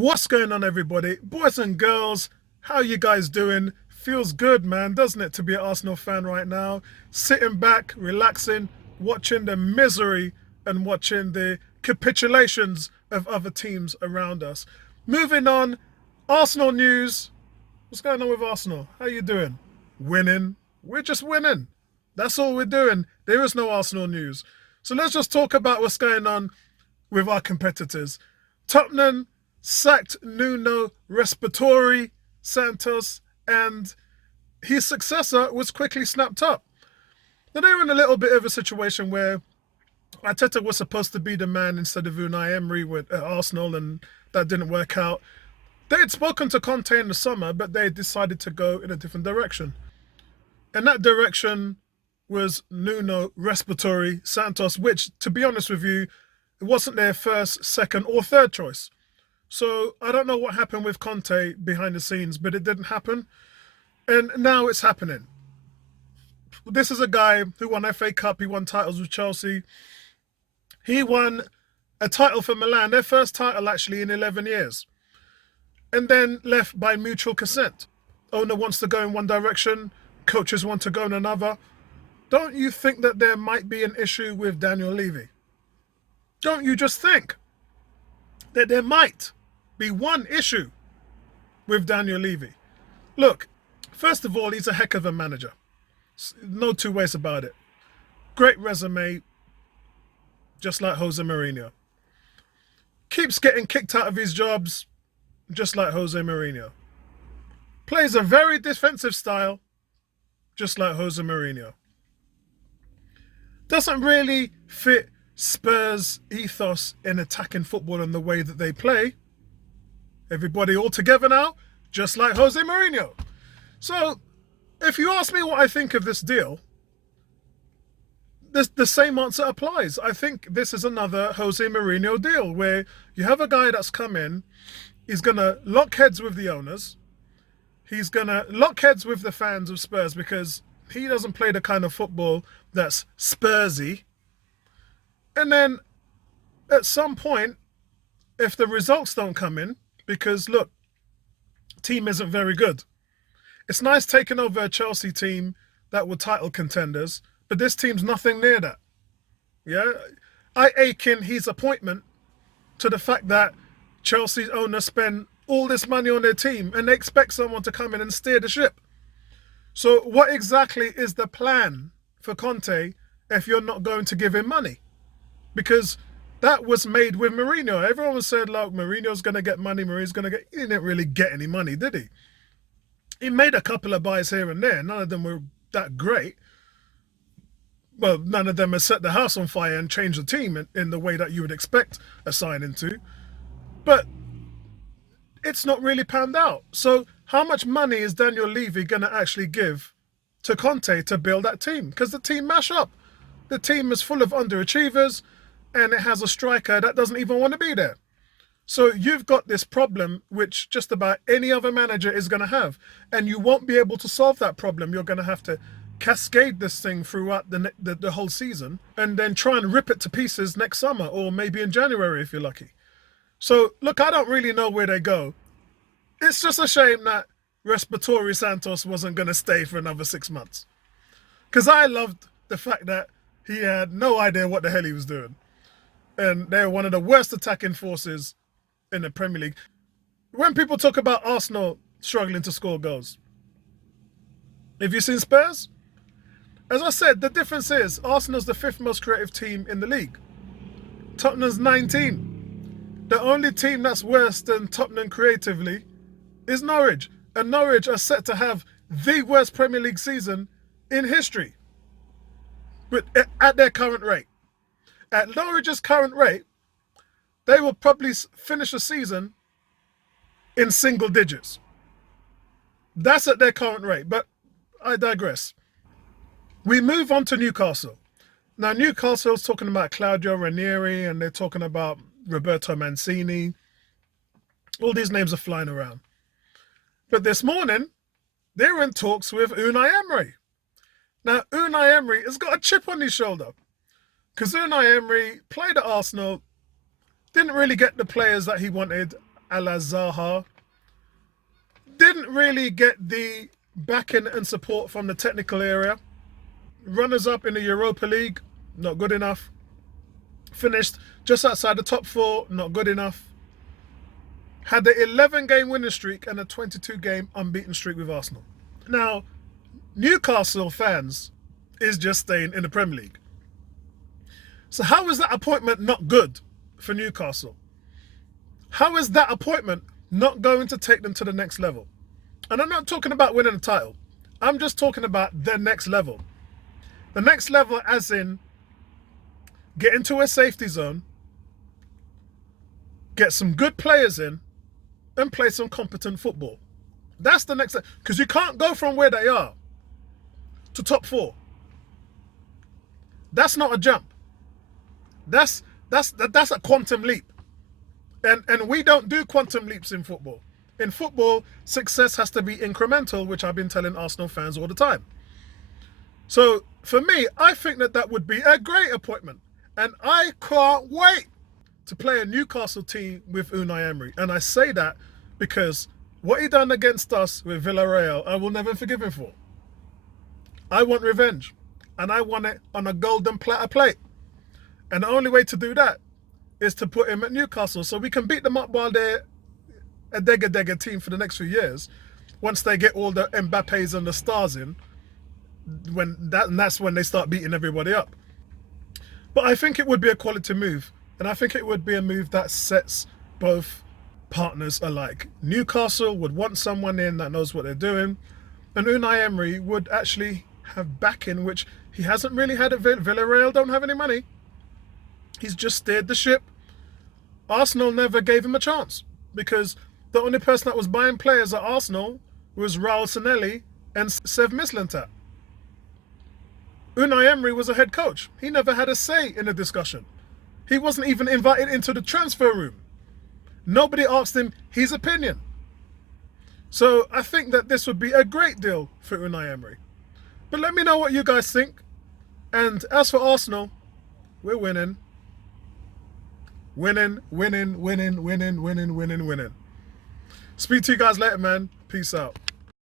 What's going on, everybody? Boys and girls, how you guys doing? Feels good, man, doesn't it, to be an Arsenal fan right now? Sitting back, relaxing, watching the misery and watching the capitulations of other teams around us. Moving on, Arsenal news. What's going on with Arsenal? How you doing? Winning. We're just winning. That's all we're doing. There is no Arsenal news. So let's just talk about what's going on with our competitors. Tottenham sacked Nuno Respiratory Santos, and his successor was quickly snapped up. Now they're in a little bit of a situation where Arteta was supposed to be the man instead of Unai Emery with Arsenal, and that didn't work out. They had spoken to Conte in the summer, but they decided to go in a different direction. And that direction was Nuno Respiratory Santos, which, to be honest with you, it wasn't their first, second, or third choice. So I don't know what happened with Conte behind the scenes, but it didn't happen. And now it's happening. This is a guy who won FA Cup, he won titles with Chelsea. He won a title for Milan, their first title actually in 11 years. And then left by mutual consent. Owner wants to go in one direction, coaches want to go in another. Don't you think that there might be an issue with Daniel Levy? Don't you just think that there might be one issue with Daniel Levy? Look, first of all, he's a heck of a manager. No two ways about it. Great resume, just like Jose Mourinho. Keeps getting kicked out of his jobs, just like Jose Mourinho. Plays a very defensive style, just like Jose Mourinho. Doesn't really fit Spurs' ethos in attacking football and the way that they play. Everybody all together now, just like Jose Mourinho. So, if you ask me what I think of this deal, the same answer applies. I think this is another Jose Mourinho deal where you have a guy that's come in, he's going to lock heads with the owners, he's going to lock heads with the fans of Spurs because he doesn't play the kind of football that's Spursy. And then at some point, if the results don't come in, because look, team isn't very good. It's nice taking over a Chelsea team that were title contenders, but this team's nothing near that. Yeah, I akin his appointment to the fact that Chelsea's owners spend all this money on their team and they expect someone to come in and steer the ship. So what exactly is the plan for Conte if you're not going to give him money? Because that was made with Mourinho. Everyone said, like, Mourinho's going to get money, Mourinho's going to get... He didn't really get any money, did he? He made a couple of buys here and there. None of them were that great. Well, none of them has set the house on fire and changed the team in the way that you would expect a signing to. But it's not really panned out. So how much money is Daniel Levy going to actually give to Conte to build that team? Because the team mash up. The team is full of underachievers, and it has a striker that doesn't even want to be there. So you've got this problem which just about any other manager is going to have, and you won't be able to solve that problem. You're going to have to cascade this thing throughout the whole season and then try and rip it to pieces next summer or maybe in January if you're lucky. So look, I don't really know where they go. It's just a shame that Respiratory Santos wasn't going to stay for another 6 months, because I loved the fact that he had no idea what the hell he was doing. And they're one of the worst attacking forces in the Premier League. When people talk about Arsenal struggling to score goals, have you seen Spurs? As I said, the difference is Arsenal's the 5th most creative team in the league. Tottenham's 19. The only team that's worse than Tottenham creatively is Norwich. And Norwich are set to have the worst Premier League season in history. But at their current rate. At Norwich's current rate, they will probably finish the season in single digits. That's at their current rate, but I digress. We move on to Newcastle. Now, Newcastle's talking about Claudio Ranieri, and they're talking about Roberto Mancini. All these names are flying around. But this morning, they were in talks with Unai Emery. Now, Unai Emery has got a chip on his shoulder, because Unai Emery played at Arsenal, didn't really get the players that he wanted. a la Zaha. Didn't really get the backing and support from the technical area. Runners-up in the Europa League, not good enough. Finished just outside the top 4, not good enough. Had the 11-game winning streak and a 22-game unbeaten streak with Arsenal. Now, Newcastle fans is just staying in the Premier League. So how is that appointment not good for Newcastle? How is that appointment not going to take them to the next level? And I'm not talking about winning a title. I'm just talking about the next level. The next level as in get into a safety zone, get some good players in, and play some competent football. That's the next, because you can't go from where they are to top 4. That's not a jump. That's a quantum leap. And we don't do quantum leaps in football. In football, success has to be incremental, which I've been telling Arsenal fans all the time. So for me, I think that would be a great appointment. And I can't wait to play a Newcastle team with Unai Emery. And I say that because what he done against us with Villarreal, I will never forgive him for. I want revenge. And I want it on a golden platter plate. And the only way to do that is to put him at Newcastle so we can beat them up while they're a degger team for the next few years. Once they get all the Mbappes and the stars in, that's when they start beating everybody up. But I think it would be a quality move. And I think it would be a move that sets both partners alike. Newcastle would want someone in that knows what they're doing. And Unai Emery would actually have backing, which he hasn't really had at Villarreal. Don't have any money. He's just steered the ship. Arsenal never gave him a chance because the only person that was buying players at Arsenal was Raul Sanelli and Sev Mislintat. Unai Emery was a head coach. He never had a say in the discussion. He wasn't even invited into the transfer room. Nobody asked him his opinion. So I think that this would be a great deal for Unai Emery. But let me know what you guys think. And as for Arsenal, we're winning. Winning. Speak to you guys later, man. Peace out.